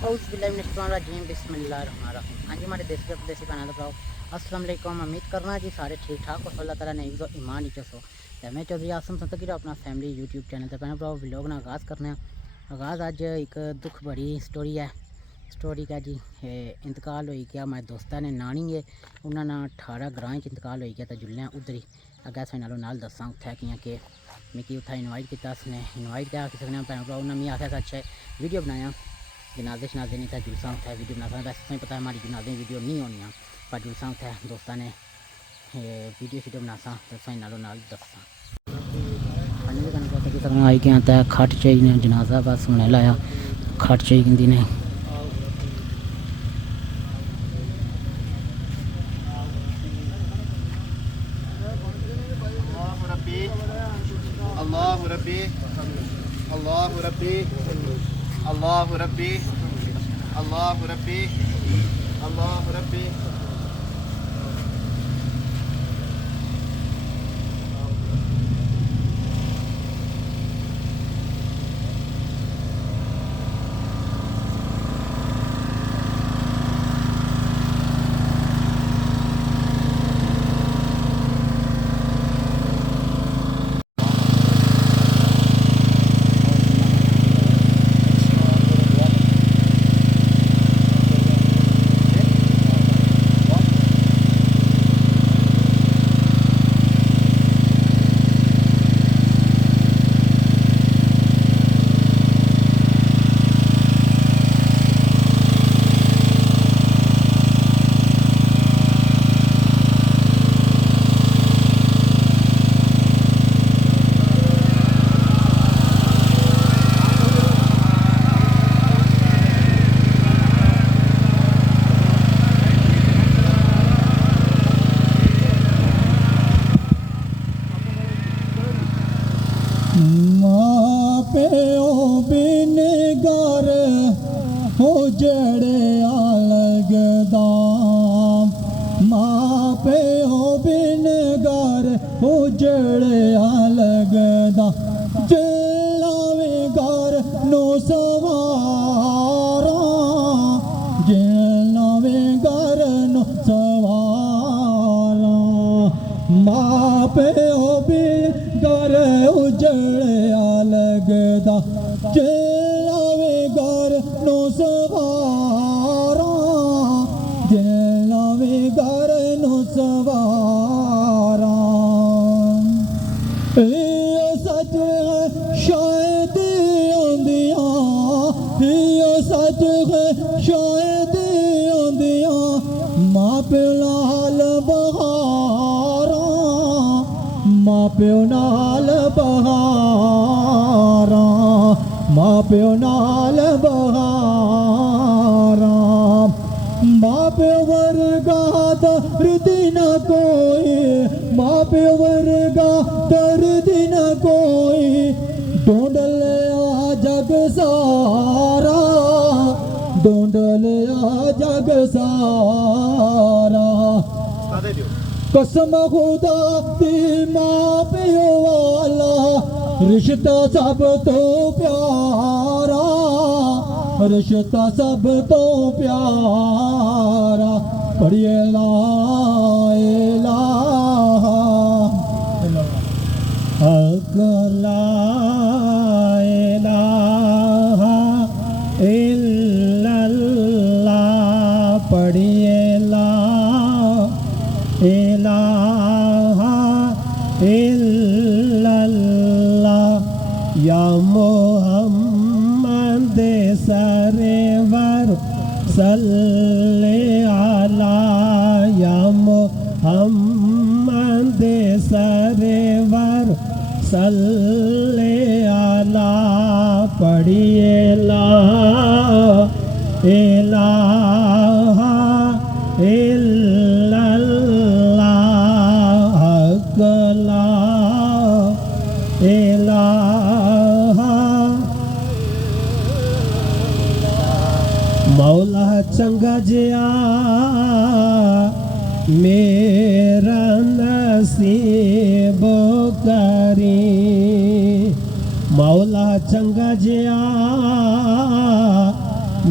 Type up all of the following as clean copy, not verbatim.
औज़ुबिल्लाहिमिनश्शैतानिर्रजीम बिस्मिल्लाहिर्रहमानिर्रहीम। हाँ जी हमारे देश के प्रदेशी बना दो अस्सलाम वालेकुम। उम्मीद करना जी सारे ठीक ठाक हो अल्लाह ताला ने इज़्ज़ो ईमान नीचे सो तो मैं चौधरी आसम संतकी अपना फैमिली यूट्यूब चैनल पर भैन भराओ व्लॉग ना आगाज़ करने आगाज़ अज एक दुख बड़ी स्टोरी है। स्टोरी का जी इंतकाल हो गया मेरे दोस्तां ने नानी है उन्होंने 18 ग्रां इंतकाल हो गया तो जुल्ले उधर ही अगर अस नाल दसा उत्थे कियां कि मिगी उत्थे इनवाइट किया उसने इनवाइट क्या आखी सकने भैन भराओ उन्हें मिगी आख्या अच्छा वीडियो बनाया जनाजे शनाजे नहीं था जुलसा उत्थे वीडियो बना सकता वैसे तुम्हें पता है हमारी जनाजे वीडियो नहीं होनी पर जुलसा उत्थे दोस्तों ने वीडियो शीडियो बना सा तो सही नालों नाल दसा खाने भी पता कि सकना आई गया तो खट चाहिए जनाजा बस होने लाया खट चाहिए ने अल्लाह रब्बी अल्लाह रब्बी अल्लाह रब्बी अल्लाह रब्बी अल्लाह रब्बी मां प्यो बिन घर उजड़िया लगदा मां प्यो बिन घर उजड़िया लगदा जिलावे घर नो सवारा जिलावे घर नो सवारा मां प्यो बिन घर उजड़िया लगदा जिलावे घर नो सवारा जिलावे घर नो सवारा सच है शायद आंदियां सच है शायद आंदियां मां प्यो नाल बहारा मां प्यो नाल बहारा मां प्यो नाल बहारा मां प्यो वर्गा दर्द न कोई मां प्यो वर्गा दर्द न कोई ढूंढ लिया जग सारा ढूंढ लिया जग सारा कसम खुदा दी मां प्यो वाला रिश्ता सब तो प्यारा रिश्ता सब तो प्यारा पढ़िए ला इलाहा ला इलाहा इल्लल्लाह पढ़िए ला इलाहा इल्लल्लाह या मोहम्मद सरवर सल्ले अला या मोहम्मद सरवर सल्ले अला पढ़िए ला इलाहा इल्लल्लाह ला इलाहा मौला चंगा जिया मेरा नसीब करी मौला चंगा जिया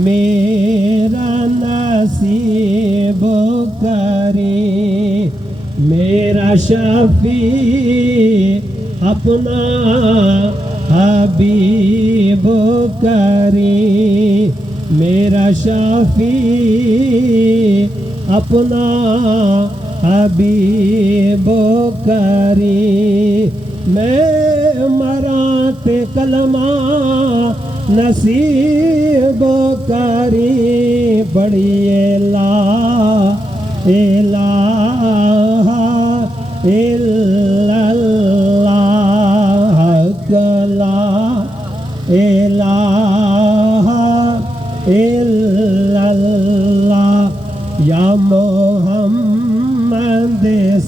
मेरा नसीब करी मेरा शफी अपना हबीब करी मेरा शफी अपना हबीब करी मैं मरा ते कलमा नसीब करी बड़ी इलाहा इल्लल्लाह ला इलाहा इल्लल्लाह या मोहम्मद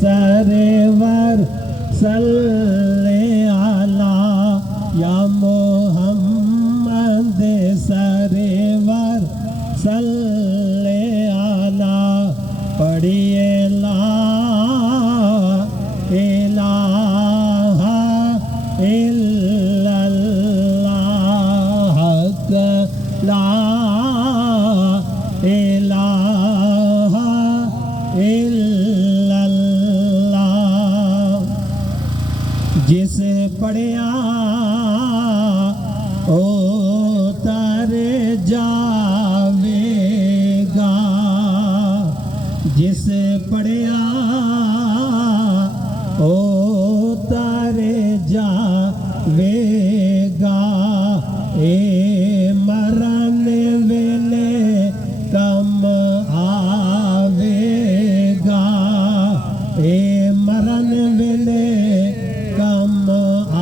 सरवर सल्ले अला या मोहम्मद सरवर सल्ले अला पढ़िए ला इलाहा इल्लल्लाह ला इलाहा इल्लल्लाह जिस पढ़िया ओ तर जावेगा जिस पढ़िया ओ तर जावेगा ए मरन वेले कम आवेगा ए मरन वेले कम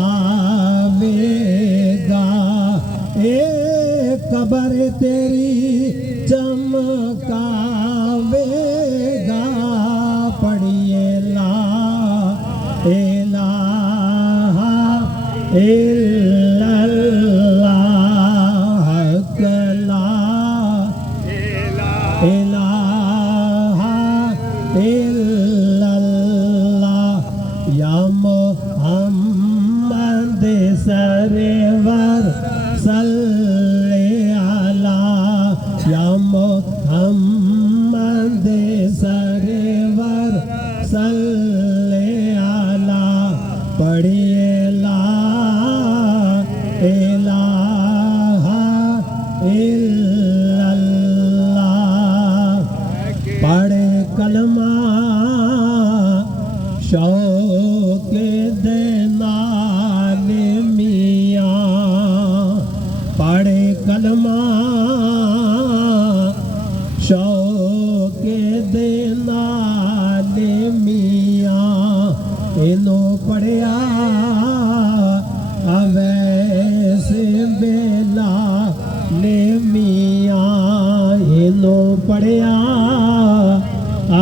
आवेगा ए कबर तेरी चमकावेगा पढ़िए ला इलाहा इल्लल्लाह ला इलाहा इल्लल्लाह या मोहम्मद सरवर सल्ले अला या मोहम्मद सरवर सल्ले अला पढ़िए ला इलाहा इल्लल्लाह पढ़ कलमा शौक देनाल मियाँ पढ़ कलमा शौक देनाल मियाँ इनो पढ़िया अवैसे बेला ले मियाँ इनो पढ़िया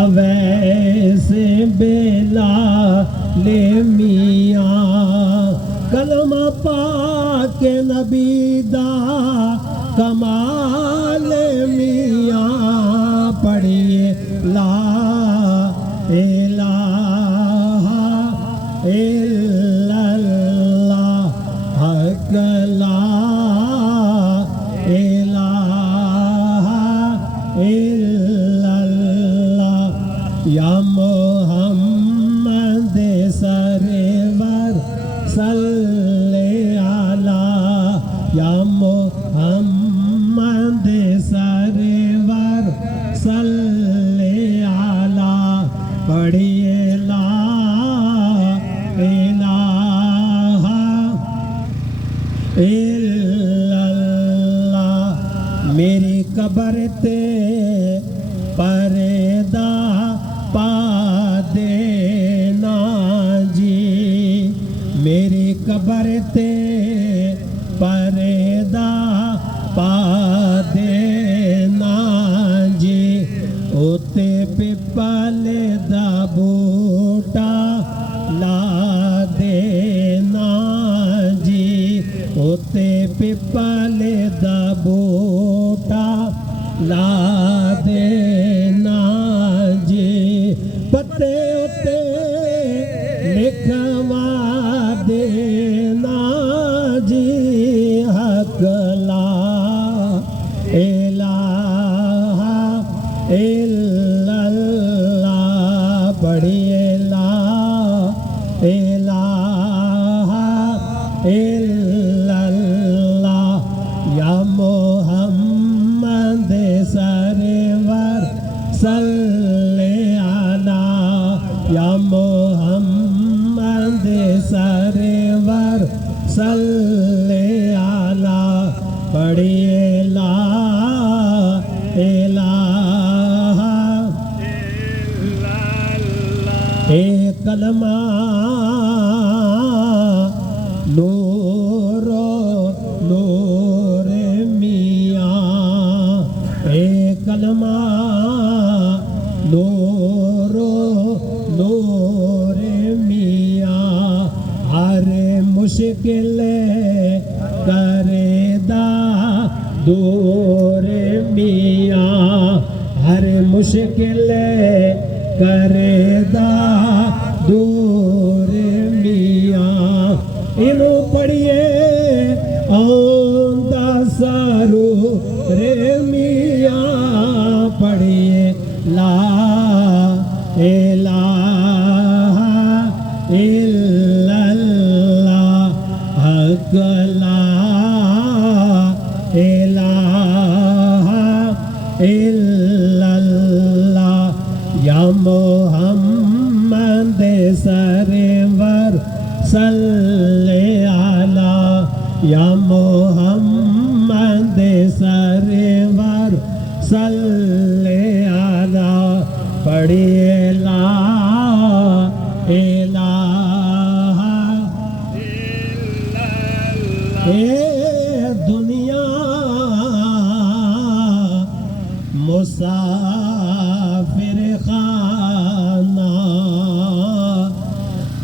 अवैसे बेला ले मियाँ कलमा पाक नबी दा कमाल मियाँ पढ़िए ला इलाहा इल्लल्लाह ला इलाहा इल्लल्लाह या मोहम्मद सरवर सल्ले अला या मोहम्मद सरवर सल्ले अला पढ़िए ला इलाहा इल्लल्लाह मेरी कब्र ते पर्दा पा देना जी मेरी कब्र ते पर्दा पा देना जी उते पिपल दा बूटा ला देना जी उते पिपल दा बूटा ला देना जी पत्ते उते लिखवा देना जी हक ला इला पढ़िए ला इलाहा इल्लल्लाह या मोहम्मद सरवर सल्ले अला या मोहम्मद सरवर सल्ले अला पढ़िए ला इलाहा एक कलमा नूरो नूर मियाँ एक कलमा नूरो नूर मियाँ हर मुश्किल करेदा दूर मियाँ हर मुश्किल करेदा दूर मियाँ इनो पढ़िए आंदा सारू रे मियाँ पढ़िए ला इलाहा इल्लल्लाह हक ला इलाहा इल्लल्लाह या मोहम्मद सरवर सल्ले अला या मोहम्मद सरवर सल्ले अला पढ़िए ला इलाहा ए दुनिया मुसाफिर खाना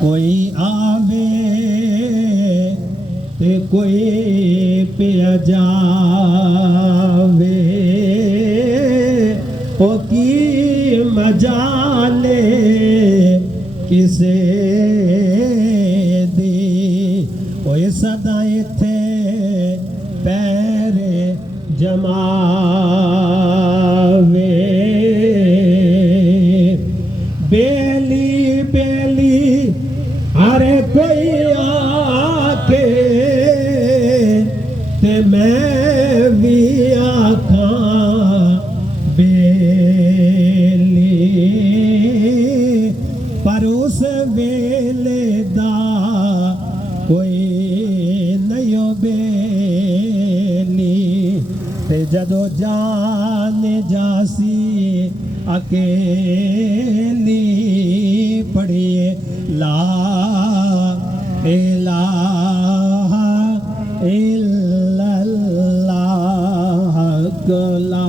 कोई आवे ते कोई पिया जावे ओ की मजाले किसे दी ओए सदा इथे पैरे जमावे बेली बेली अरे कोई आके ते मैं भी आखां बेली पर उस वेले दा कोई नहीं बेली ते जदों जान जासी अकेली पढ़िए ला इलाहा इल्लल्लाह ला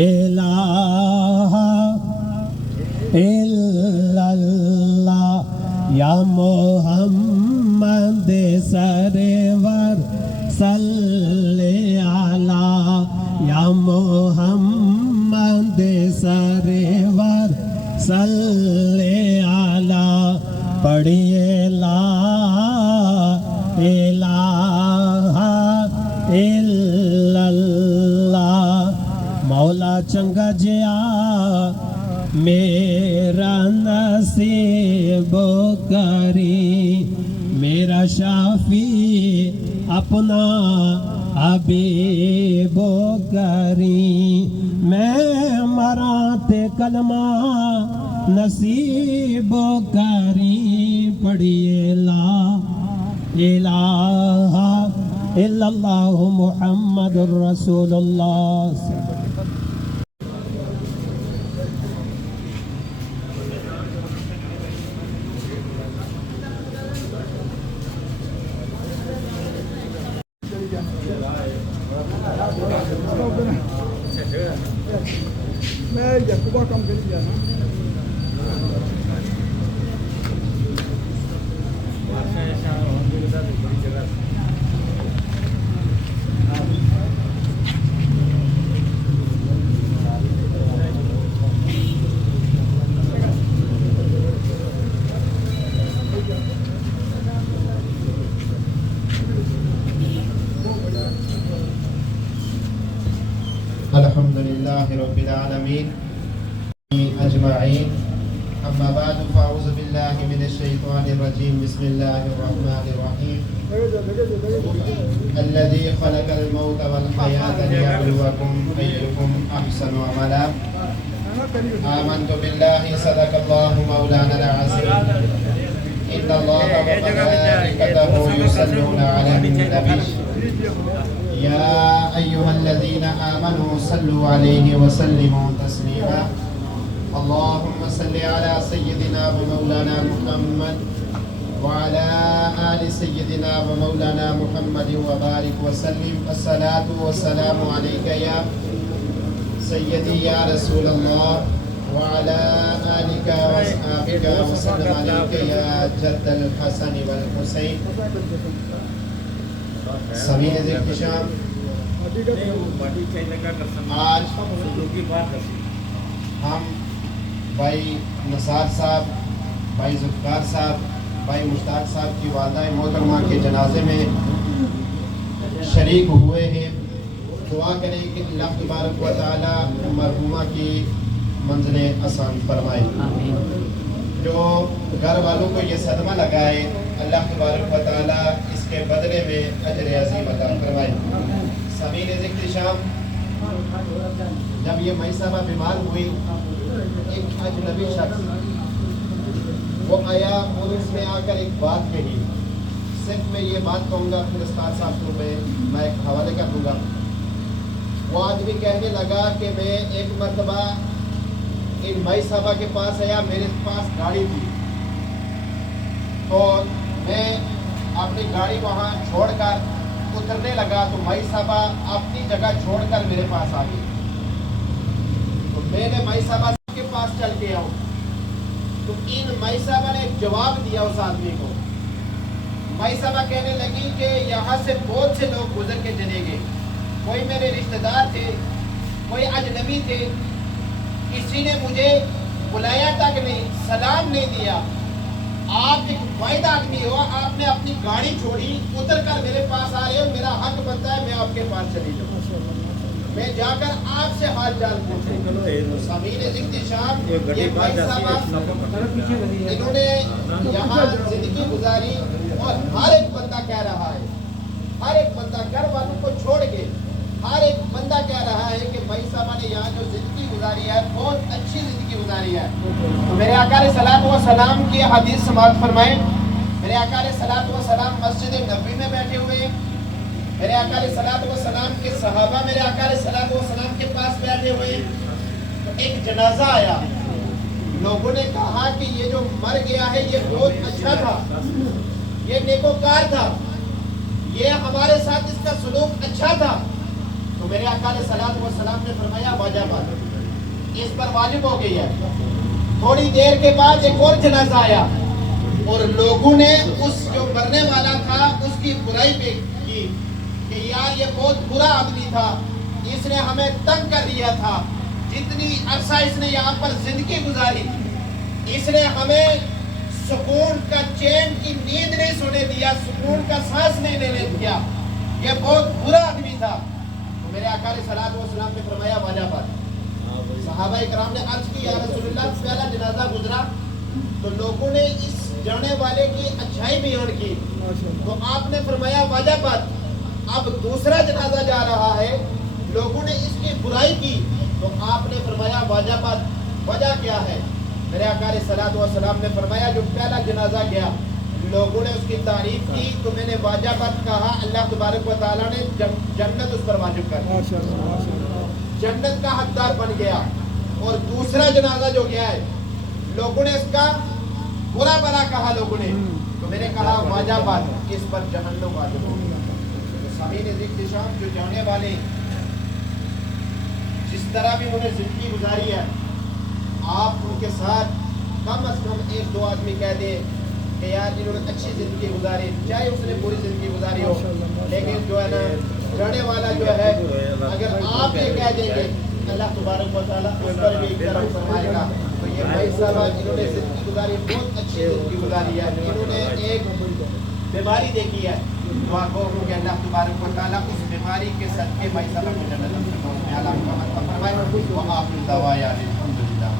इलाहा इल्लल्लाह या मोहम्मद सरवर सल्ले अला या मोहम्मद सरवर सल्ले अला पढ़िए ला इलाहा इल्लल्लाह मौला चंगा जिया मेरा नसीब करी मेरा शाफी अपना हबीब करी मैं मरा ते कलमा नसीब करी पढ़िए ला इलाहा इल्लल्लाह मुहम्मदुर रसूलुल्लाह मैं यकूबा कम कर दिया ना अल्हम्दुलिल्लाहि रब्बिल आलमीन अजमाइन अम्मा बाद फ़ाऊज़ु बिल्लाहि मिनश शैतानिर रजीम बिस्मिल्लाहिर रहमानिर रहीम अल्लज़ी खलक़ल मौत वल हयात लियब्लुवकुम अय्युकुम अहसनु अमला आमन्तु बिल्लाहि सदक़ल्लाहु मौलाना अज़ीम इन्नल्लाहा व मलाइकतहु युसल्लूना अलन नबी या अय्युहल्लज़ीना आमनू सल्लु अलैहि व सल्लिमू तस्लीमा अल्लाहुम्मा सल्लि अला सय्यिदिना व मौलाना मुहम्मद व अला आलि सय्यिदिना व मौलाना मुहम्मद व बारिक व सल्लिम अस्सलातु व सलामु अलैका या सय्यदी या रसूल अल्लाह व अला आलिका व अस्हाबिका व सल्लम अलैका या जद्दल हसन वल हुसैन समीर इख्तिशाम आज हम भाई नसार साहब, भाई जुल्फ़िकार साहब, भाई मुश्ताक साहब की वालदा मोहतरमा के जनाजे में शरीक हुए हैं। दुआ करें कि अल्लाह तबारक व तआला मरहुमा की मंज़िल आसान फरमाए। जो घर वालों को ये सदमा लगाए अल्लाह तबारक व तआला इसके बदले में अजर अज़ीम अता फरमाए। समीर इख्तिशाम जब ये मई साहबा बीमार हुई, एक अजनबी शख्स वो आया और उसने आकर एक बात कही। सिर्फ मैं ये बात कहूँगा, फिर उस्ताद साहब को मैं एक हवाले कर दूँगा। वो आदमी कहने लगा कि मैं एक मरतबा इन मई साहबा के पास आया, मेरे पास गाड़ी थी, तो मैं अपनी गाड़ी वहाँ छोड़कर उतरने लगा तो मई साहबा अपनी जगह छोड़कर मेरे पास आ गई। तो मैंने मई साहबा के पास चल के आऊँ तो इन मई साहबा ने एक जवाब दिया उस आदमी को। मई साहबा कहने लगी कि यहाँ से बहुत से लोग गुजर के चले गए, कोई मेरे रिश्तेदार थे, कोई अजनबी थे, किसी ने मुझे बुलाया तक नहीं, सलाम नहीं दिया। आप एक वायदा आदमी हो, आपने अपनी गाड़ी छोड़ी, उतर कर मेरे पास आ रहे हो, मेरा हक बनता है मैं आपके पास चली जाऊँ, मैं जाकर आपसे हाल चाल पूछूं। समीर इख्तिशाम ये भाई साहब इन्होंने यहाँ जिंदगी गुजारी और हर एक बंदा कह रहा है, हर एक बंदा घर वालों को छोड़ के हर एक बंदा कह रहा है कि भाई साहब ने यहाँ जो जिंदगी गुजारी है बहुत अच्छी जिंदगी गुजारी है। तो मेरे आका सलात व सलाम की हदीस समाप्त फरमाए। मेरे आका सलात व सलाम मस्जिद नबी में बैठे हुए, मेरे आका सलात व सलाम के सहाबा मेरे आका सलात व सलाम के पास बैठे हुए। तो एक जनाजा आया, लोगों ने कहा कि ये जो मर गया है ये बहुत अच्छा था, ये नेकोकार था, ये हमारे साथ इसका सलूक अच्छा था। तो मेरे आका सलात व सलाम ने फरमाया वाजिबात इस पर वाजिब हो गई है। थोड़ी देर के बाद एक और जनाजा आया और लोगों ने उस जो मरने वाला था उसकी बुराई भी की कि यार ये बहुत बुरा आदमी था, इसने हमें तंग कर दिया था, जितनी अरसा इसने यहाँ पर जिंदगी गुजारी, इसने हमें सुकून का चैन की नींद नहीं सोने दिया, सुकून का सांस नहीं लेने दिया, ये बहुत बुरा आदमी था। तो मेरे आका सलात व सलाम ने फरमाया वाजिबात। सहाबा इकराम ने अर्ज की या रसूलुल्लाह पहला जनाजा गुजरा तो लोगों ने इस जाने वाले की अच्छाई बयान की, तो आपने फरमाया वाजिबात। अब दूसरा जनाजा जा रहा है, लोगों ने इसकी बुराई की, तो आपने फरमाया वाजिबात। वजह क्या है? मेरे आका सलात व सलाम ने फरमाया जो पहला जनाजा गया लोगों ने उसकी तारीफ की तो मैंने वाजिबात कहा, अल्लाह तबारक व तआला ने जन्नत उस पर वाजिब कर दी, जन्नत का हकदार बन गया। और दूसरा जनाजा जो गया है लोगों ने इसका बुरा भला कहा लोगों ने, तो मैंने कहा वाजिबात इस पर जहन्नम वाजिब हो गया। तो समीर इख्तिशाम जो जाने वाले जिस तरह भी उन्होंने जिंदगी गुजारी है, आप उनके साथ कम अज कम एक दो आदमी कह दे कि यार इन्होंने अच्छी जिंदगी गुजारी, चाहे उसने पूरी जिंदगी गुजारी हो, लेकिन जो है ना जाने वाला जो है अगर आप ये कह देंगे अल्लाह तबारक व तआला उस पर भी करम फरमाएगा। तो ये भाई साहब इन्होंने जिंदगी गुजारी, बहुत अच्छी जिंदगी गुजारी है। इन्होंने एक बीमारी देखी है, दुआ करो कि अल्लाह तबारक व तआला उस बीमारी के सदके भाई साहब को जन्नत में फरमाए। व आखिर दवाया अल्हम्दुलिल्लाह।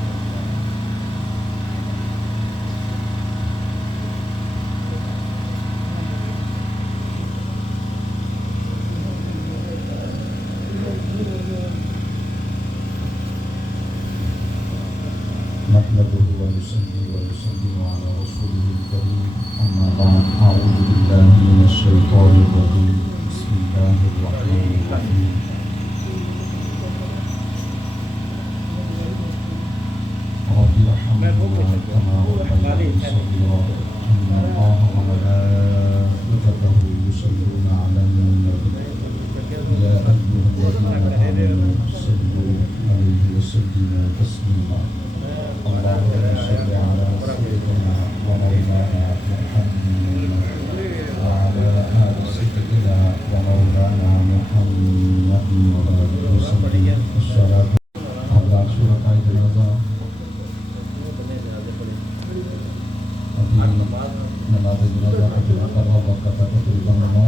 أعوذ بالله من الشيطان الرجيم بسم الله الرحمن الرحيم رب ارحمهما كما ربياني صغيرا إن الله وملائكته يصلون على النبي يا أيها الذين آمنوا صلوا عليه وسلموا تسليما اللهم صل على سيدنا ومولانا محمد وعلى آل سيدنا ومولانا محمد وسلم الصلاة على شركاء جنازة नमाज जनाजा का जो कर रहा वक्त का तकरीबन 9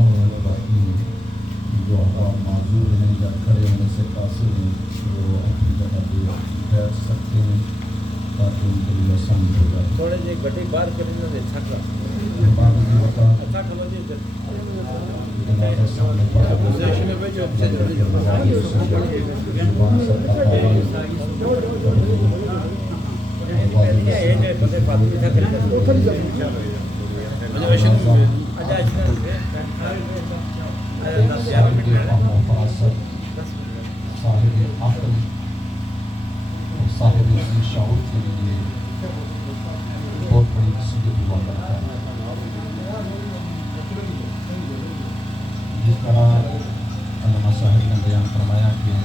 जो हमारा माजूर हैं या खड़े होने से कासिर हैं वो अपनी जगह पे बैठ सकते हैं ताकि उनके लिए आसान हो जाए थोड़े जे घटी बार करने दे छकरा बात ये बता अच्छा खबर दे जनाजा सामने पड़ा देश में भेजो जुबान से ये ने पते बात भी था करके साहिब शऊर के लिए बहुत बड़ी नसीहत हुआ करता है जिस तरह अल्लामा साहिब ने बयान फरमाया कि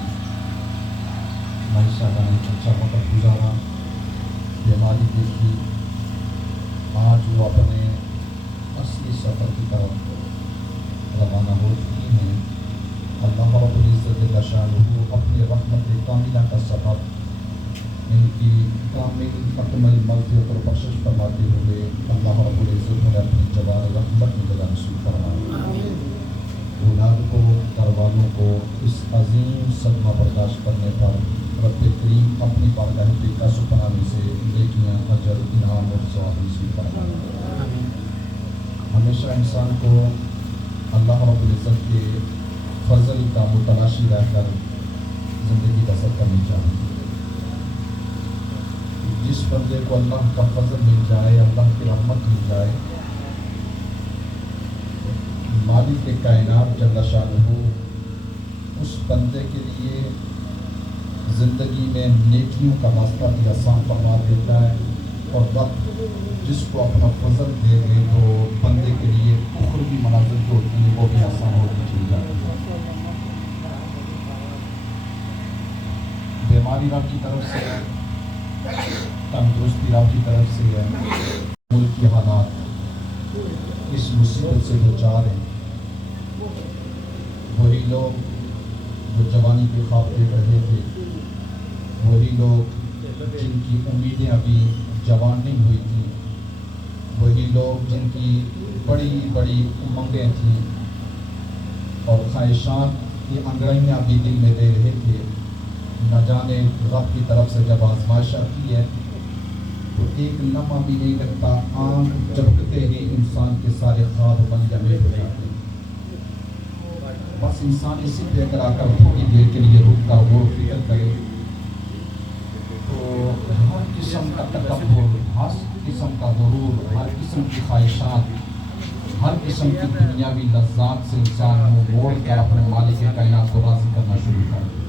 भाई साहब ने अच्छा वक्त गुजारा बीमारी देखी आज वो अपने असली सफ़र की तरफ रवाना हो चुकी हैं अल्लाह रब्बुल इज़्ज़त शानुहू अपनी रहमत कामिला का सबब इनकी कामिल अकमल मग़फ़िरत और बख्शिश फरमाते हुए अल्लाह रब्बुल इज़्ज़त ने अपनी जवान रहमत में जगह नसीब फरमाया औलाद को घरवालों को इस अजीम सदमा बर्दाश्त करने पर रब करीम अपनी बारगाह का सुपना में से नेकियां अजर इनाम और सवाब नसीब फरमाए हमेशा इंसान को अल्लाह रब्बुल इज़्ज़त के फजल का मुतलाशी रहकर ज़िंदगी बसर करनी चाहिए जिस बंदे को अल्लाह का फजल मिल जाए अल्लाह की रहमत मिल जाए मालिक के कायनात जल्ल शानुहू उस बंदे के लिए ज़िंदगी में नेकियों का रास्ता भी आसान फरमा देता है और रब जिसको अपना फजल दे दे तो बंदे के लिए उखरवी मनाजिल जो होती है वो भी आसान होती चली जाती है बीमारी रब की तरफ से है तंदुरुस्ती रब की तरफ से है मुल्क की हालात इस मुसीबत से दो चार हैं वही लोग जो जवानी के ख्वाब देख रहे थे वही लोग जिनकी उम्मीदें अभी जवान नहीं हुई थी वही लोग जिनकी बड़ी बड़ी उमंगें थीं और ख्वाहिशात की अंगड़ाइयाँ भी दिल में दे रहे थे न जाने रब की तरफ से जब आजमाइश आती है तो एक लम्हा भी नहीं लगता आँख झपकते ही इंसान के सारे ख्वाब बन जमे हो जाते हैं बस इंसान इसी पे अगर आकर थोड़ी देर के लिए रुक कर गौर फिक्र करे तो हर किस्म का तकब्बुर हर किस्म का गुरूर हर किस्म की ख्वाहिशात हर किस्म की दुनियावी लज्जात से इंसान मुँह मोड़ कर अपने मालिक के कायनात को राज़ी करना शुरू कर दे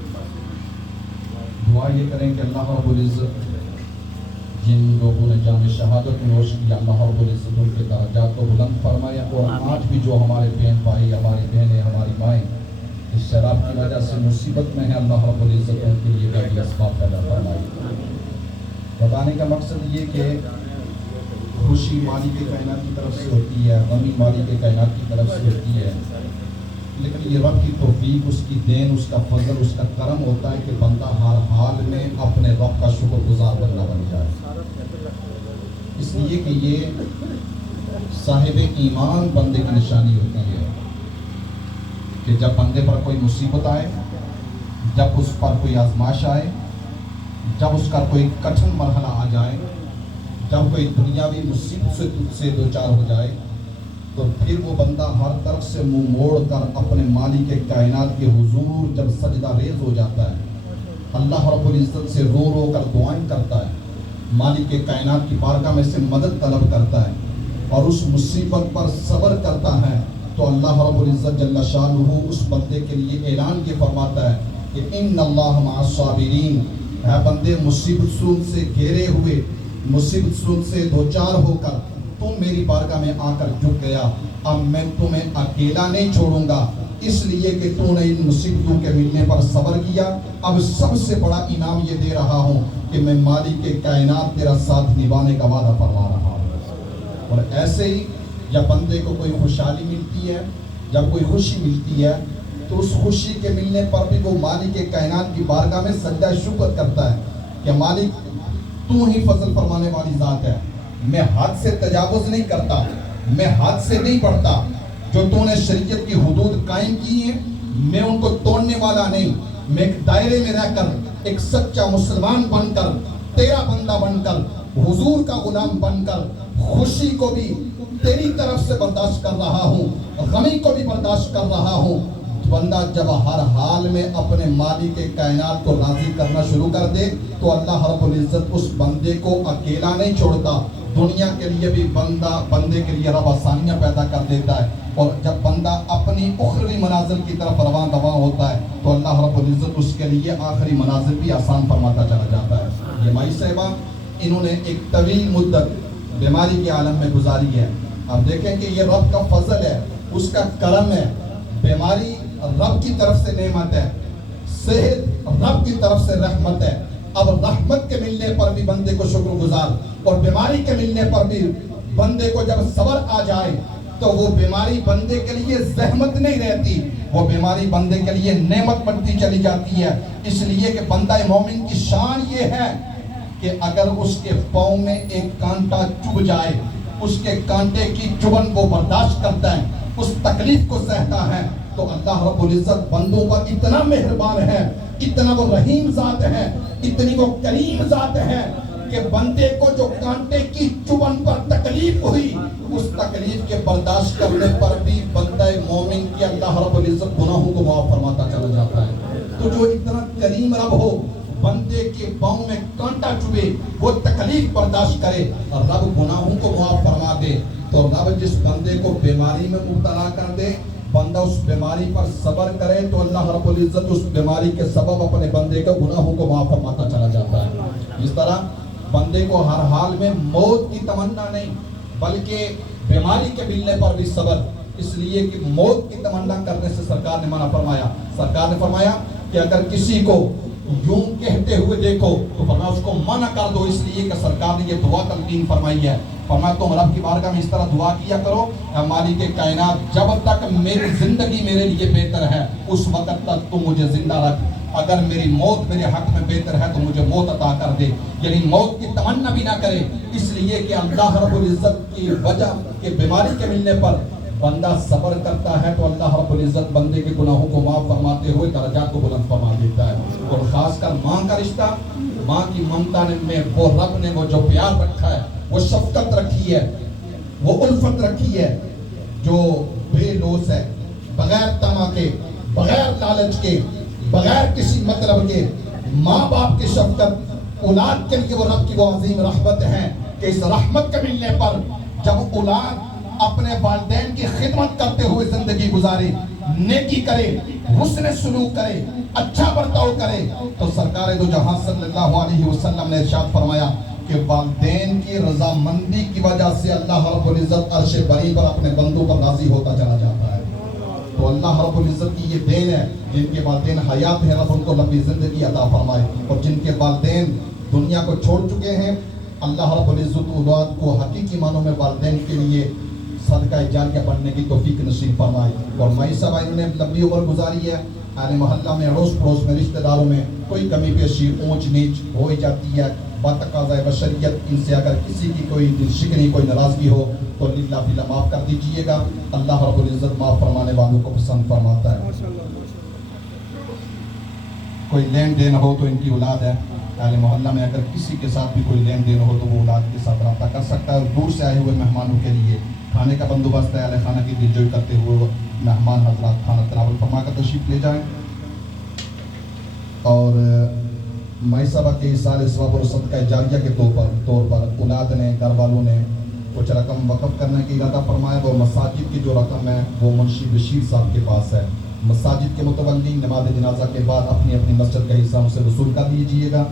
दुआ ये करें कि अल्लाह रब्बुल इज़्ज़त जिन लोगों ने जाम शहादत में रोश किया अल्लाह रब्बुल इज़्ज़त उनके दर्जात को बुलंद फरमाए और आज भी जो हमारे बहन भाई हमारी बहनें हमारी माएँ इस शराब की वजह से मुसीबत में है अल्लाह रब्बुल इज़्ज़त उनके लिए भी असबाब पैदा फरमाए बताने का मकसद ये कि खुशी मालिक के कायनात की तरफ से होती है गमी मालिक के कायनात की तरफ से होती है लेकिन ये रब की तौफीक उसकी देन उसका फजल उसका करम होता है कि बंदा हर हाल में अपने रब का शुक्रगुजार बंदा बन जाए इसलिए कि ये साहिब ईमान बंदे की निशानी होती है कि जब बंदे पर कोई मुसीबत आए जब उस पर कोई आजमाइश आए जब उसका कोई कठिन मरहला आ जाए जब कोई दुनियावी मुसीबत से दो चार हो जाए तो फिर वो बंदा हर तरफ से मुंह मोड़ कर अपने मालिक के कायनात के हुजूर जब सजदा रेज हो जाता है अल्लाह रब्बुल इज़्ज़त से रो रो कर दुआएं करता है मालिक के कायनात की बारगाह में से मदद तलब करता है और उस मुसीबत पर सब्र करता है तो अल्लाह रब्बुल इज़्ज़त जल्ला शानुहु उस बंदे के लिए ऐलान ये फरमाता है कि इन्नल्लाह मअस-साबिरीन, है बंदे मुसीबत से घेरे हुए, मुसीबत से दो चार होकर तुम मेरी बारगाह में आकर झुक गया, अब मैं तुम्हें अकेला नहीं छोड़ूंगा, इसलिए कि तूने इन मुसीबतों के मिलने पर सब्र किया। अब सबसे बड़ा इनाम ये दे रहा हूँ कि मैं मालिक के कायनात तेरा साथ निभाने का वादा फरमा रहा हूँ। और ऐसे ही जब बंदे को कोई खुशहाली मिलती है, जब कोई खुशी मिलती है, तो उस खुशी के मिलने पर भी वो मालिक के कायनात की बारगाह में सजदा शुक्र करता है कि मालिक तू ही फजल फरमाने वाली ज़ात है, मैं हाथ से तजावुज़ नहीं करता, मैं हाथ से नहीं बढ़ता, जो तूने शरीयत की हुदूद कायम की है मैं उनको तोड़ने वाला नहीं, मैं एक दायरे में रहकर एक सच्चा मुसलमान बनकर, तेरा बंदा बनकर, हुजूर का गुलाम बनकर खुशी को भी तेरी तरफ से बर्दाश्त कर रहा हूँ, गमी को भी बर्दाश्त कर रहा हूँ। बंदा जब हर हाल में अपने मालिक के कायनात को राजी करना शुरू कर दे तो अल्लाह रब्बुल इज़्ज़त उस बंदे को अकेला नहीं छोड़ता, दुनिया के लिए भी बंदे के लिए रब आसानियाँ पैदा कर देता है। और जब बंदा अपनी उखरवी मनाजिल की तरफ रवां दवा होता है तो अल्लाह रब्बुल इज़्ज़त उसके लिए आखिरी मनाजिल भी आसान फरमाता चला जाता है। ये माई साहिबा इन्होंने एक तवील मुद्दत बीमारी के आलम में गुजारी है। अब देखें कि ये रब का फजल है, उसका करम है, बीमारी रब की तरफ से नेमत है, सेहत रब की तरफ से रहमत है। अब रहमत के मिलने पर भी बंदे को शुक्रगुजार और बीमारी के मिलने पर भी बंदे को जब सब्र आ जाए तो वो बीमारी बंदे के लिए जहमत नहीं रहती, वो बीमारी बंदे के लिए नेमत बढ़ती चली जाती है। इसलिए कि बंदा मोमिन की शान ये है कि अगर उसके पाँव में एक कांटा चुभ जाए, उसके कांटे की चुभन को बर्दाश्त करता है, उस तकलीफ को सहता है, तो अल्लाह रब्बुल इज़्ज़त बंदों पर इतना मेहरबान है, इतना वो रहीम ज़ात है, इतनी वो करीम ज़ात है कि बंदे को जो कांटे की चुभन पर तकलीफ हुई, उस तकलीफ के बर्दाश्त करने पर भी बंदा मोमिन की अल्लाह रब्बुल इज़्ज़त गुनाहों को माफ़ फरमाता चला जाता है। तो जो इतना करीम रब हो, बंदे के पाँव में कांटा चुभे, वो तकलीफ बर्दाश्त करे और रब गुनाहों को माफ़ फरमा दे, तो रब जिस बंदे को बीमारी में मुब्तला कर दे, बंदा उस बीमारी पर सब्र करे तो अल्लाह रब्बुल इज़्ज़त उस बीमारी के सबब अपने बंदे के गुनाहों को माफ़ फरमाता चला जाता है। इस तरह बंदे को हर हाल में मौत की तमन्ना नहीं बल्कि बीमारी के मिलने पर भी सब्र, इसलिए कि मौत की तमन्ना करने से सरकार ने मना फरमाया। सरकार ने फरमाया कि अगर किसी को यूं कहते हुए देखो तो फरमाया उसको मना कर दो, इसलिए कि सरकार ने ये दुआ तलकीन फरमाई है। फरमाया तुम रब की बारगाह में इस तरह दुआ किया करो, मालिक के कायनात जब तक मेरी जिंदगी मेरे लिए बेहतर है उस वक्त तक तुम मुझे जिंदा रख, अगर मेरी मौत मेरे हक में बेहतर है तो मुझे मौत अता कर दे। यानी मौत की तमन्ना भी ना करे, इसलिए कि अल्लाह रब्बुल इज़्ज़त की वजह के बीमारी के मिलने पर बंदा सब्र करता है तो अल्लाह रब्बुल इज़्ज़त बंदे के गुनाहों को माफ़ फरमाते हुए दर्जात को बुलंद फरमा देता है। और ख़ासकर माँ का रिश्ता, माँ की ममता में वो रब ने वो जो प्यार रखा है, वो शफ़क़त रखी है, वो उल्फत रखी है जो बेलोस है, बगैर तमा के, बगैर लालच के, बगैर किसी मतलब के। माँ बाप की शफ़क़त औलाद के लिए वो रब की वो अजीम रहमत है कि इस रहमत के मिलने पर जब औलाद अपने वालिदैन की खिदमत करते हुए जिंदगी गुजारे, नेकी करे, हुस्न सलूक करे, अच्छा बर्ताव करे, तो सरकार दो जहां सल्लल्लाहु अलैहि वसल्लम ने इरशाद फरमाया कि वालिदैन की रजामंदी की वजह से अल्लाह रब्बुल इज़्ज़त अर्श बरी पर अपने बंदों पर राजी होता चला जाता है। तो अल्लाह रब्बुल इज़्ज़त की ये देन है, जिनके वालिदैन हयात हैं रब उनको लंबी जिंदगी अता फरमाए, और जिनके वालिदैन दुनिया को छोड़ चुके हैं अल्लाह रब्बुल इज़्ज़त औलाद को हकीकी मानों में वालिदैन के लिए सदका जारिया बनने की तौफीक नसीब फरमाए। और माई साहब इन्होंने लंबी उम्र गुजारी है, आने मोहल्ला में, अड़ोस पड़ोस में, रिश्तेदारों में कोई कमी पेशी ऊंच नीच हो ही जाती है, बातकाज़ा बशरियत, इनसे अगर किसी की कोई दिलशिकनी, कोई नाराज़गी हो तो लिल्लाह फिल्ला माफ़ कर दीजिएगा। अल्लाह रब्बुल इज़्ज़त माफ़ फरमाने वालों को पसंद फरमाता है। कोई लेन देन हो तो इनकी औलाद है, आने मोहल्ला में अगर किसी के साथ भी कोई लेन देन हो तो वो औलाद के साथ रब्ता कर सकता है। और दूर से आए हुए मेहमानों के लिए खाने का बंदोबस्त है, अहले खाना की दिलजोई करते हुए मेहमान हजरात खाना तनावुल फरमा कर तशरीफ़ ले जाएँ। और माई साहबा के इसाले सवाब और सदका जारिया के तौर पर औलाद ने, घर वालों ने कुछ रकम वक़फ़ करने की इरादा फरमाया। वो मसाजिद की जो रकम है वो मुंशी बशीर साहब के पास है। मसाजिद के मुतवल्ली नमाज जनाजा के बाद अपनी अपनी मस्जिद का हिस्सा उनसे वसूल कर दीजिएगा।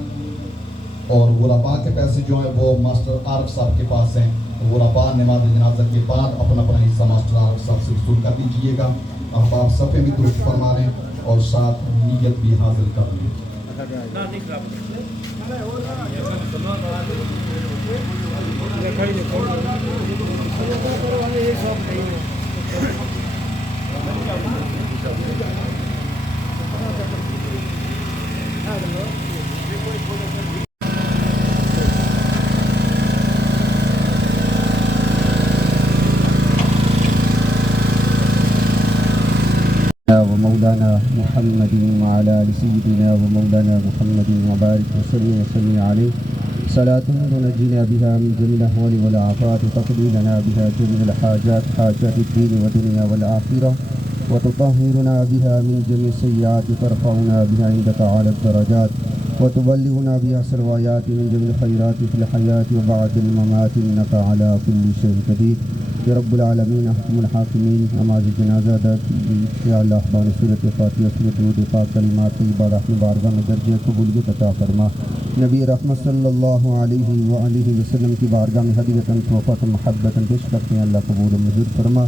और गुरबा के पैसे जो हैं वो मास्टर आरफ साहब के पास हैं। गुरबा नमाज जनाजा के बाद अपना अपना हिस्सा मास्टर आरफ साहब से वसूल कर दीजिएगा। अब आप सफ़े भी दुरुस्त फरमा रहे हैं और साथ नीयत भी हासिल कर लें। ومولانا محمد وعلى آل سيدنا ومولانا محمد وبارك وسلم عليه صلاة تنجينا بها من جميع الأهوال والآفات وتقضي لنا بها جميع الحاجات حاجات الدين والدنيا والآخرة وتطهرنا بها من جميع السيئات وترفعنا بها عندك على الدرجات وتبلغنا بها سروايات من جميع الخيرات في الحياة وبعد الممات إنك على كل شيء قدير या रब्बुल आलमीन अहकमुल हाकिमीन। नमाज जनाजा अदा की या अल्लाह बान सूरत फातिहा सूरत दूद पाक कलिमात तय्यबा अपनी बारगाह में दर्जे कबूलियत अता फरमा। नबी रहमत सल्लल्लाहु अलैहि वसल्लम की बारगाह में हदीयतन तोहफ़तन महब्बतन पेश करते हैं। अल्लाह कबूल मंजूर फरमा।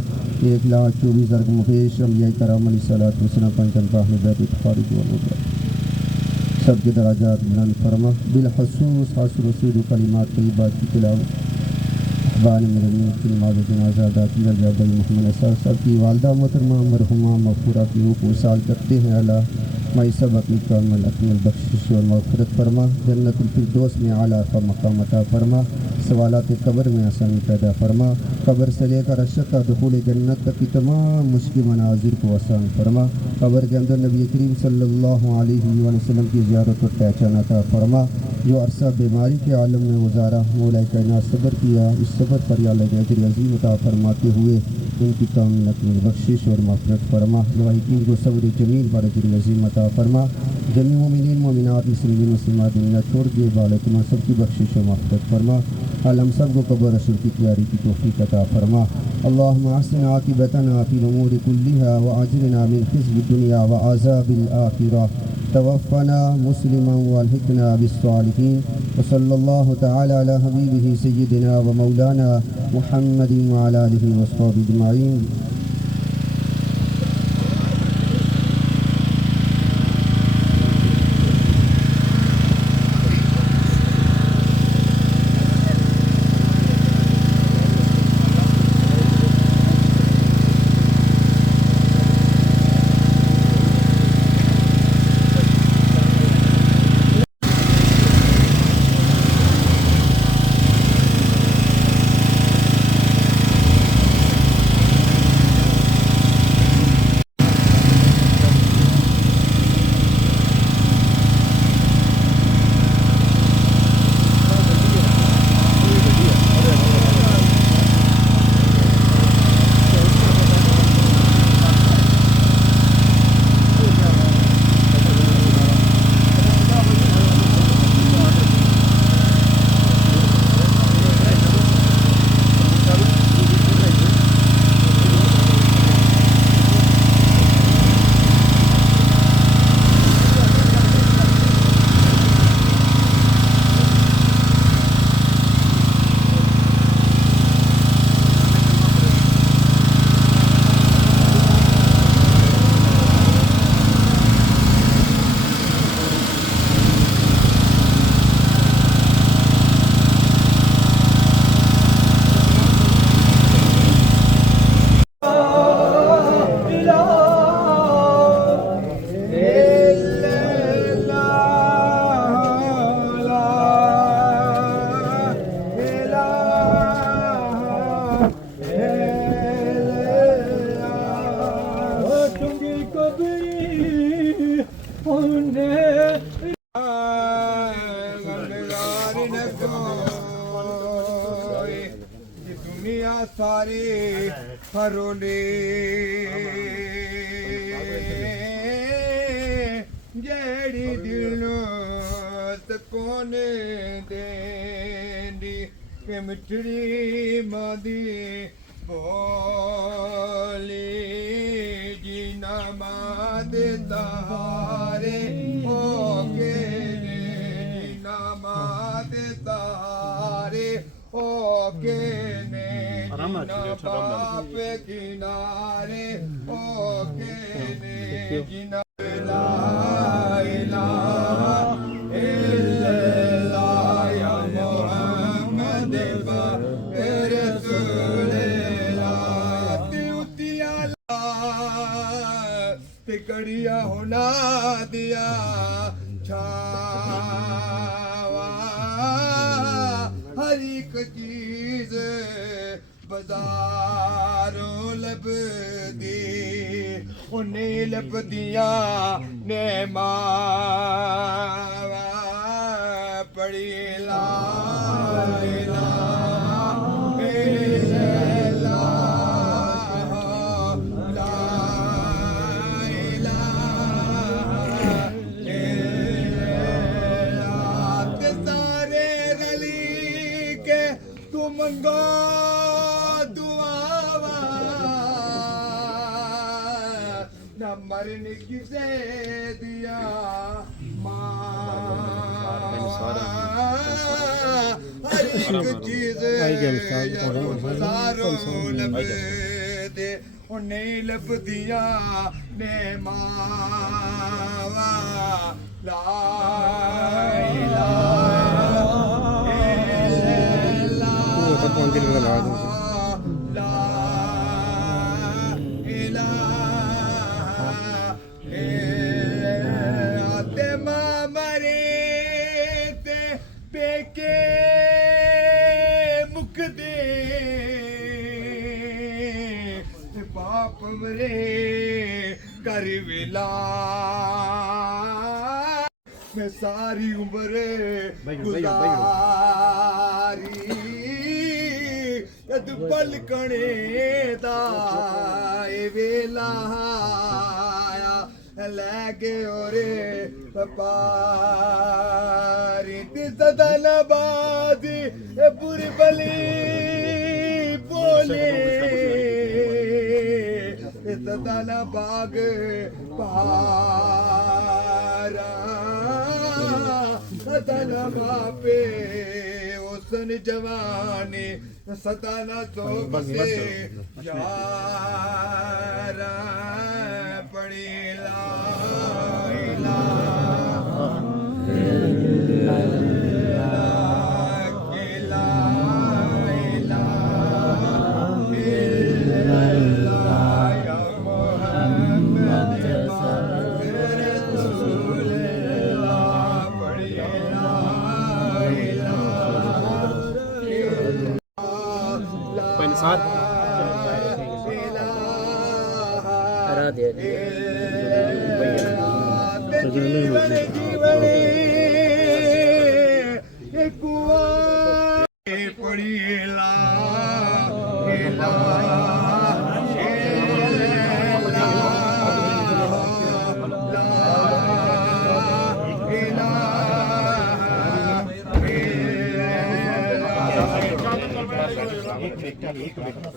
1,24,000 मुकेश अंबिया करम अलैहिस्सलातु वस्सलाम पंचम में बैत खारिज व सबके दराजात बुलंद फरमा। बिलखसूस हासिल रसूल कलिमात तय्यबात की तिलावत बान मेरे की नमाज जनाजा अदा किया जा भाई मोहम्मद साहब की वालदा मोहतरमा मरहुमा मग़फ़ूरा की रूह साल करते हैं। अल्लाह माई सब की कामल अकमल बख्शिश और मग़फ़िरत फरमा। जन्नतुल फिरदौस में आला का मकाम अता फरमा। सवालात कब्र में आसानी पैदा फरमा। कब्र से लेकर अशक़ का दुखूल जन्नत तक की तमाम मुश्किल मनाजिर को आसान फरमा। कब्र के अंदर नबी करीम सल्लल्लाहु अलैहि वसल्लम की ज़ियारत और पहचान अता फरमा। जो अरसा बीमारी के आलम में गुजारा मौला कायनात सब्र किया, इस सब्र पर या अल्लाह अजर अज़ीम अता फरमाते हुए उनकी कामिल अकमल बख्शिश और मग़फ़िरत फरमा। लवाहिकीन को सब्र जमील पर अजर अज़ीम अता फरमा। जमी मोमिनीन मोमिनात मुस्लिमीन मुस्लिमात दुनिया छोड़ दिए वाले तुम सबकी बख्शिश और मग़फ़िरत फरमा। हम सब को कब्र रसूल की तैयारी की तौफ़ीक़ अता फरमा। अल्लाहुम्मा अहसिन आक़िबतना फ़िल उमूरि कुल्लिहा व अजिरना मिन ख़िज़्यि दुनिया व अज़ाबिल आख़िरह। तवफ़्फ़ना मुस्लिमन व अल्हिक़ना बिस्सालिहीन। व सल्लल्लाहु तआला अला हबीबिही सय्यिदिना व मौलाना मुहम्मदिन व अला आलिहि व अस्हाबिहि अजमईन। दुनिया सारी फरोले जेड़ी दिल कोने देंदी कि मिठड़ी मादी बोली जीना मादे तारे हो के जीना मादे तारे हो के ने बाप किनारे हो के ने जीना ला इलाहा इल्लल्लाह या मुहम्मद रसूल अल्लाह तिया ते कड़िया होना दिया छावा हर एक चीज बाजारों लभदी उन्हें लभदिया ने मावा पड़ी ला इलाहा इल्लल्लाह ला इलाहा इल्लल्लाह ते सारे रली के तू मंगो दुआवा न मरने किसे दिया हर एक चीज बाजारों लभदे उन्हें लभदिया ने मावा ला इलाहा इल्लल्लाह ला इलाहा इल्लल्लाह ते मामरे ते बेके मुकदे बाप मरे कर विला मैं सारी उम्र गुजारी यद पलकने दा ए वेला आया लगे ओरे पारी ते सदा नबाजी ए बुरी बली बोले सदा न बाग पारा सदा न बापे उसन जवानी सदा न तो बसे यारा पड़ी ला इलाहा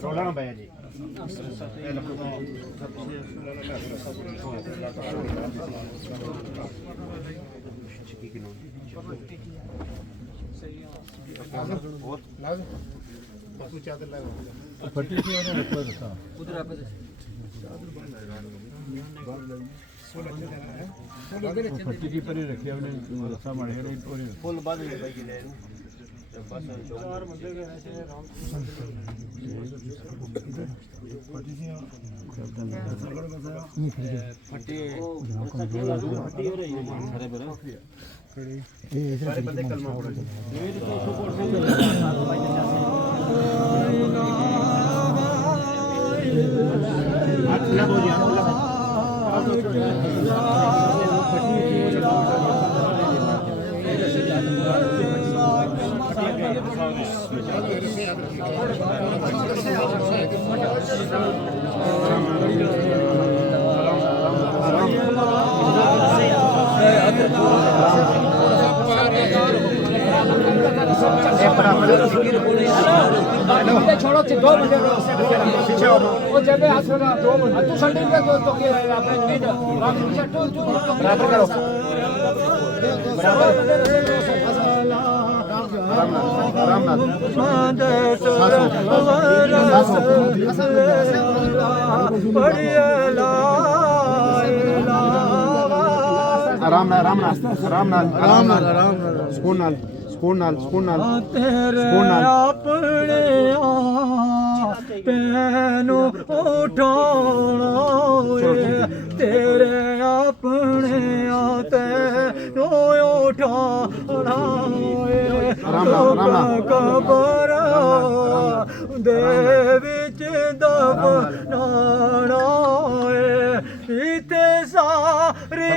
रोला भैया जी फुल बाद सारे बंदे कलमा पढ़ छोड़ो दो बंदे वो जब हाथ लगा दो बंदे तू संडे के तो के आपने नीड बाकी पीछे टू बराबर करो आराम नाल सुकून नाल तेरे अपने पैनों उठाना तेरे अपने पैनों उठाना कबर दे विच दफनाना इते सारे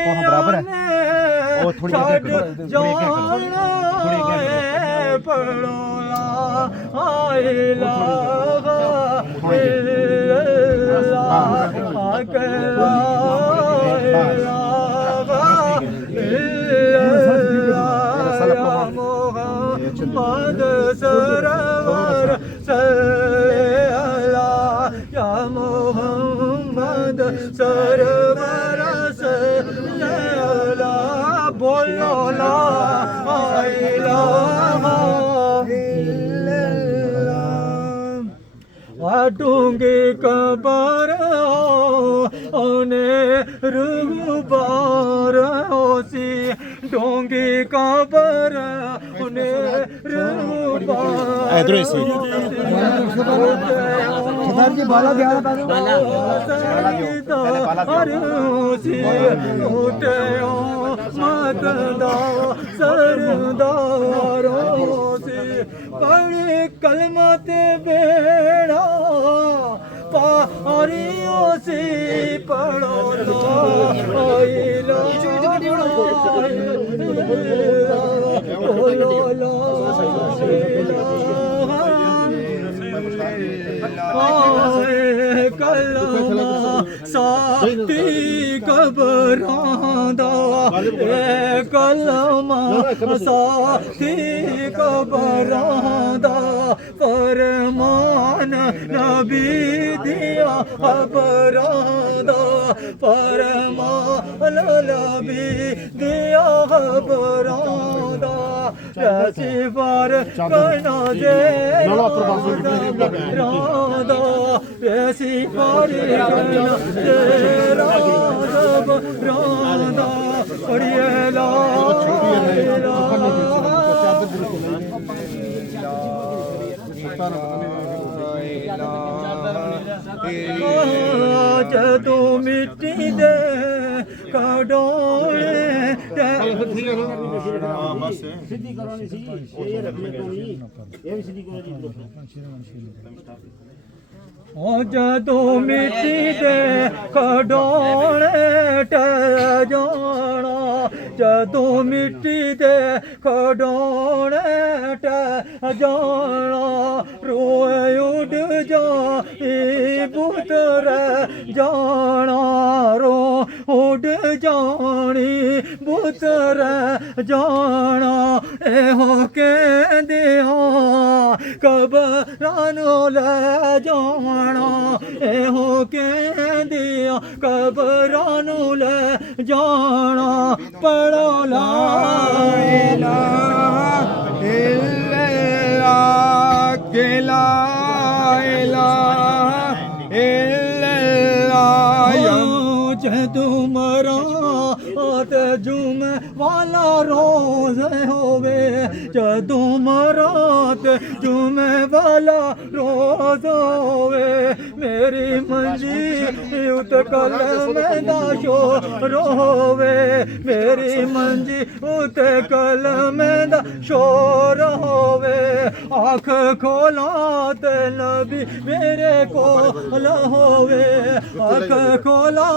छड़ जाना पढ़ो ला मोहम्मद सरवर या मोहम्मद सरवर बोलो ला डूंगी कबर रुबार होसी डोंगी कबर जी बाला उठे मत दा सरदारो पढ़े कलमा ते बेड़ा पारियों से पढ़ो कलमा साथी कबरांदा कलमा साथी कबरांदा फरमान नबी दिया खबरांदा फरमान नबी दिया खबरांदा ऐसी बार करना दे रांदा ऐसी बार करना दे रांदा पढ़िएला जदू मिट्टी दे कड़ोले जदू मिट्टी दे कड़ोले जाना जदू मिट्टी दे खड़ोने जाना रोए उड़ जा पुत्र जाना रो उड़ जानी पुत्र जाना एहो के दिया कबरानो ले जाना एहो के दिया कबरानो ले जाना पढ़ो ला इलाहा इल्लल्लाह जदू मरा ते जुम वाला रोज होवे जदू मरा ते जुम वाला रोज होवे मेरी मंजी उत कल में दाशो रोवे मेरी मंजी उत कल में दाशो रोवे आँख खोला ते नबी मेरे को होवे आँख खोला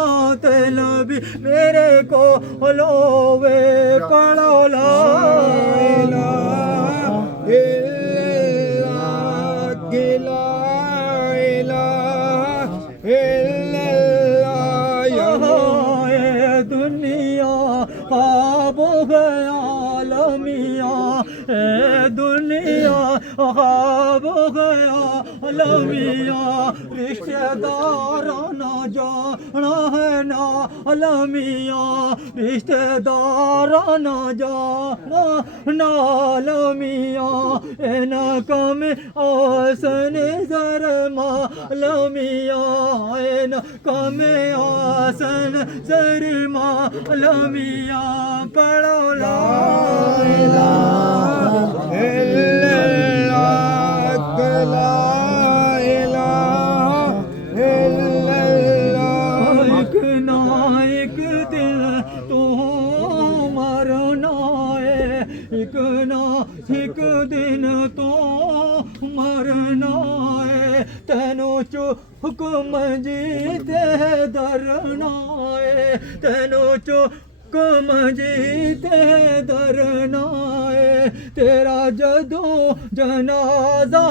ते नबी मेरे को लोवे पढ़ो ला दुनिया आब गया लमिया दुनिया लमिया रिश्तेदार न जाना है ना लमिया रिश्तेदार न जाना ना लमिया इन कम आसन जरमा लमिया इन कम आसन जरमा लमिया पढ़ो ला इलाहा इल्लल्लाह ला इलाहा इल्लल्लाह एक ना एक दिन तू मरना है एक ना एक दिन तो मरना है तेनो हुक्म जीते धरना है तेनो हुक्म जीते धरना है तेरा जदों जनाजा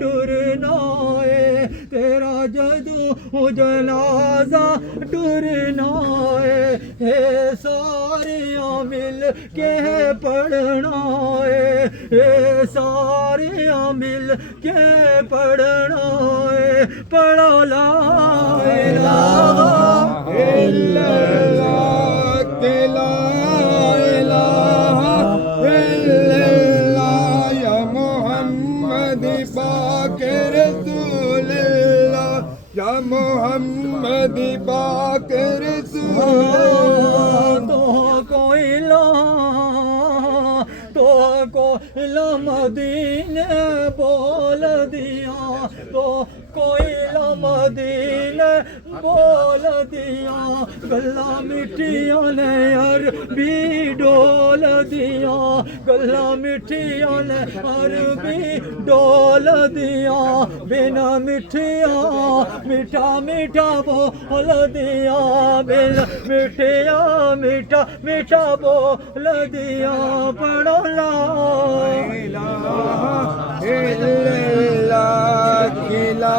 टुरना है तेरा जदों जनाजा टुरना है सारियां मिल के पढ़ना है सारियां मिल के पढ़ना है पढ़ो ला इलाहा इल्लल्लाह ला इलाहा इल्लल्लाह या मोहम्मद पाक रसूलल्लाह या मोहम्मद पाक रसूलल्लाह तो कोई मदीने बोल दिया तो कोई मदीने बोल दिया गला मिठिया ने अरबी डोल दिया गला मिठिया ने अरबी डोल दिया बिना मिठिया मीठा मीठा बोल दिया बिना मिठिया मीठा मीठा बोल दिया पढ़ो ला इलाहा इल्लल्लाह ला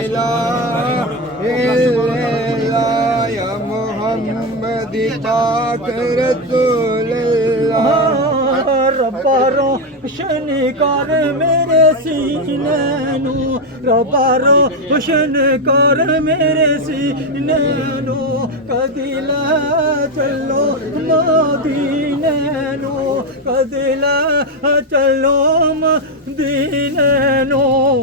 इलाहा इल्लल्लाह या मोहम्मद पाक रसूलल्लाह रब्बा रोशन कर मेरे सीने नू रब्बा रोशन कर मेरे सीने नू कदी ले चलो मदीने नू कदी ले चलो मदीने नू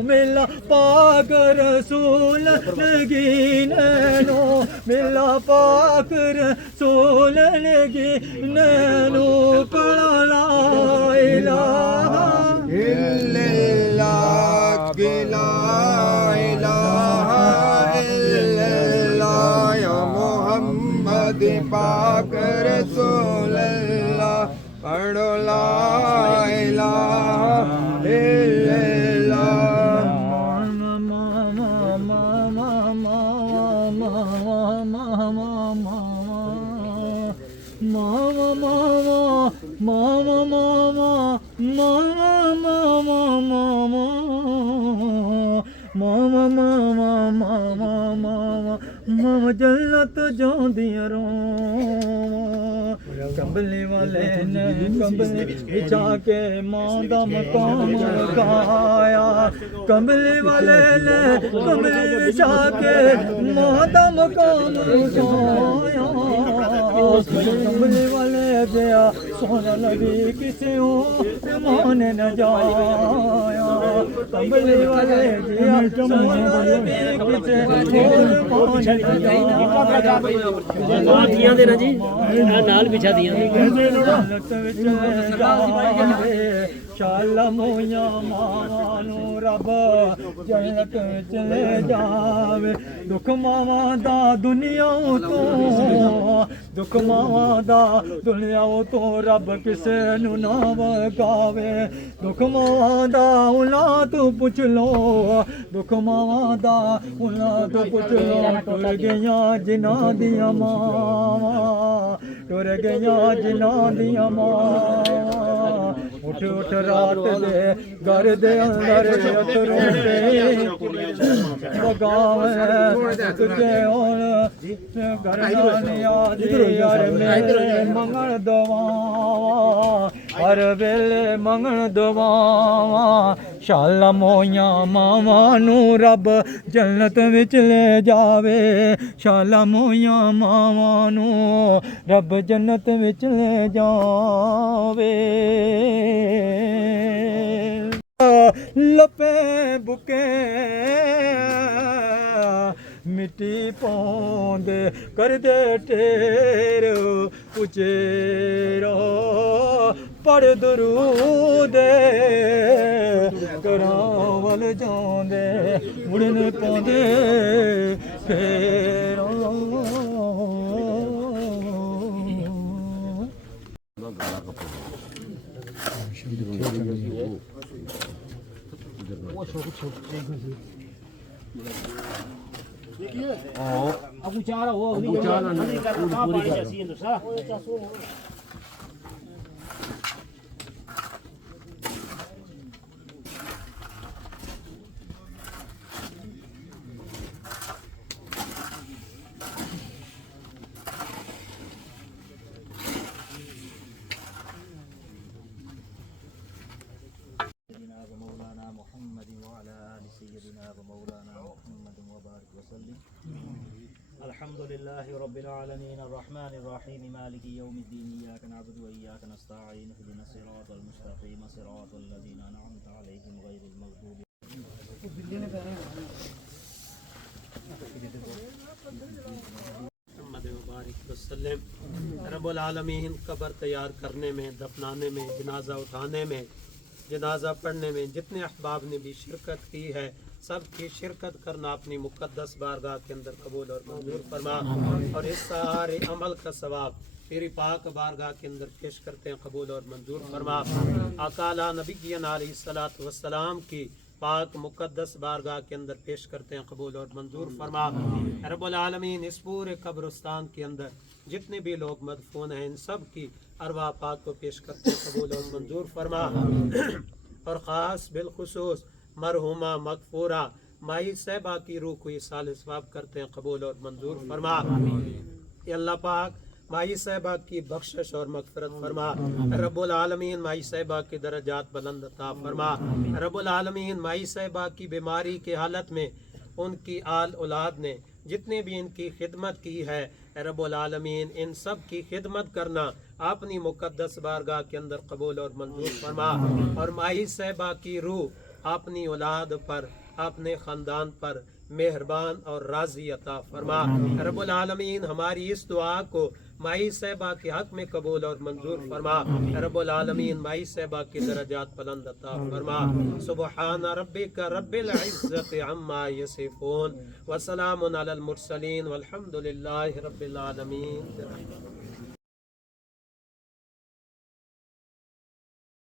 मिला पाक रसूल नगीने नू मिला पाक रसूल नगीने नू पढ़ो ला इलाहा इल्लल्लाह ला इलाहा इल्लल्लाह या मोहम्मद पाक रसूलल्लाह पढ़ो ला इलाहा इल्लल्लाह मामा जन्नत जांदियां रो कंबली वाले ने कंबली बिछा के मां दा मकाम गाया कंबली वाले ने कंबली बिछा के मां दा मकाम गाया कंबली वाले गया सोना नबी किसे हो मान न जाया कंबली वाले गया सोना नबी किसे दिया देना जी नाल बिछा दिया शाला मोया मावा नू रब जन्नत चले जावे दुख मावा दा दुनिया तो दुख मावा दा दुनिया तो रब किसे नू ना वगावे दुख मावा दा उला तू पुछ लो दुख मावा दा उला तू पुछ लो टुर गया जिना दिया मावा टुर गया जिना दिया मावा उठ उठ रात दे घर दे अंदर अतरों ते बगावे तुझे और घर याद यार मेरे मंगल दुआवां हर वेले मंगल दुआवां शाला मोइयां मावां नू रब जन्नत विच ले जावे शाला मोइयां मावां नू रब जन्नत विच ले जावे लपे बुके मिट्टी पौंदे कर दे टेर उचेरो पढ़ दरूद करावल जांदे मुड़न पौंदे फेरो aku cara ini apa aja sih itu sah अल्हम्दुलिल्लाहि रब्बिल आलमीन अर्रहमान अर्रहीम मालिकि यौमिद्दीन इय्याक नअबुदु व इय्याक नस्तईन इहदिनस सिरातल मुस्तकीम सिरातल लज़ीना अनअमता अलैहिम गैरिल मग़दूबि रब्बुल आलमीन कब्र तैयार करने में दफनाने में जनाजा उठाने में जनाजा पढ़ने में जितने अहबाब ने भी शिरकत की है सबकी शिरकत करना अपनी मुक़द्दस बारगाह के अंदर कबूल और मंजूर फरमा और इस सारे अमल का सवाब तेरी पाक बारगाह के अंदर पेश करते हैं कबूल और मंजूर फरमा अकाला नबी अलैहिस्सलातु वस्सलाम की पाक मुक़द्दस बारगाह के अंदर पेश करते हैं कबूल और मंजूर फरमा रब्बुल आलमीन इस पूरे कब्रिस्तान के अंदर जितने भी लोग मदफून हैं इन सब की अरवाह पाक को पेश करते हैं कबूल और मंजूर फरमा और ख़ास बिलखुसूस मरहुमा मगफूरा माई साहिबा की रूह को इसाल सवाब करते हैं कबूल और मंजूर फरमा अल्लाह पाक माई साहिबा की बख्शिश और मगफरत फरमा रब्बुल आलमीन माई साहिबा की दरजात बुलंद अता फरमा रब्बुल आलमीन माई साहिबा की बीमारी की हालत में उनकी आल औलाद ने जितने भी इनकी खिदमत की है रब्बुल आलमीन इन सब की खिदमत करना अपनी मुक़द्दस बारगाह के अंदर कबूल और मंजूर फरमा और माई साहिबा की रूह अपनी औलाद पर अपने ख़ानदान पर मेहरबान और राज़ी अता फरमा रब्बुल आलमीन हमारी इस दुआ को माई साहिबा के हक़ में कबूल और मंजूर फरमा रब्बुल आलमीन माई साहिबा की दरजात बुलंद अता फरमा सुबहान रब्बिका रब्बिल इज़्ज़ति अम्मा यसिफून व सलामुन अलल मुरसलीन वल्हम्दुलिल्लाहि रब्बिल आलमीन।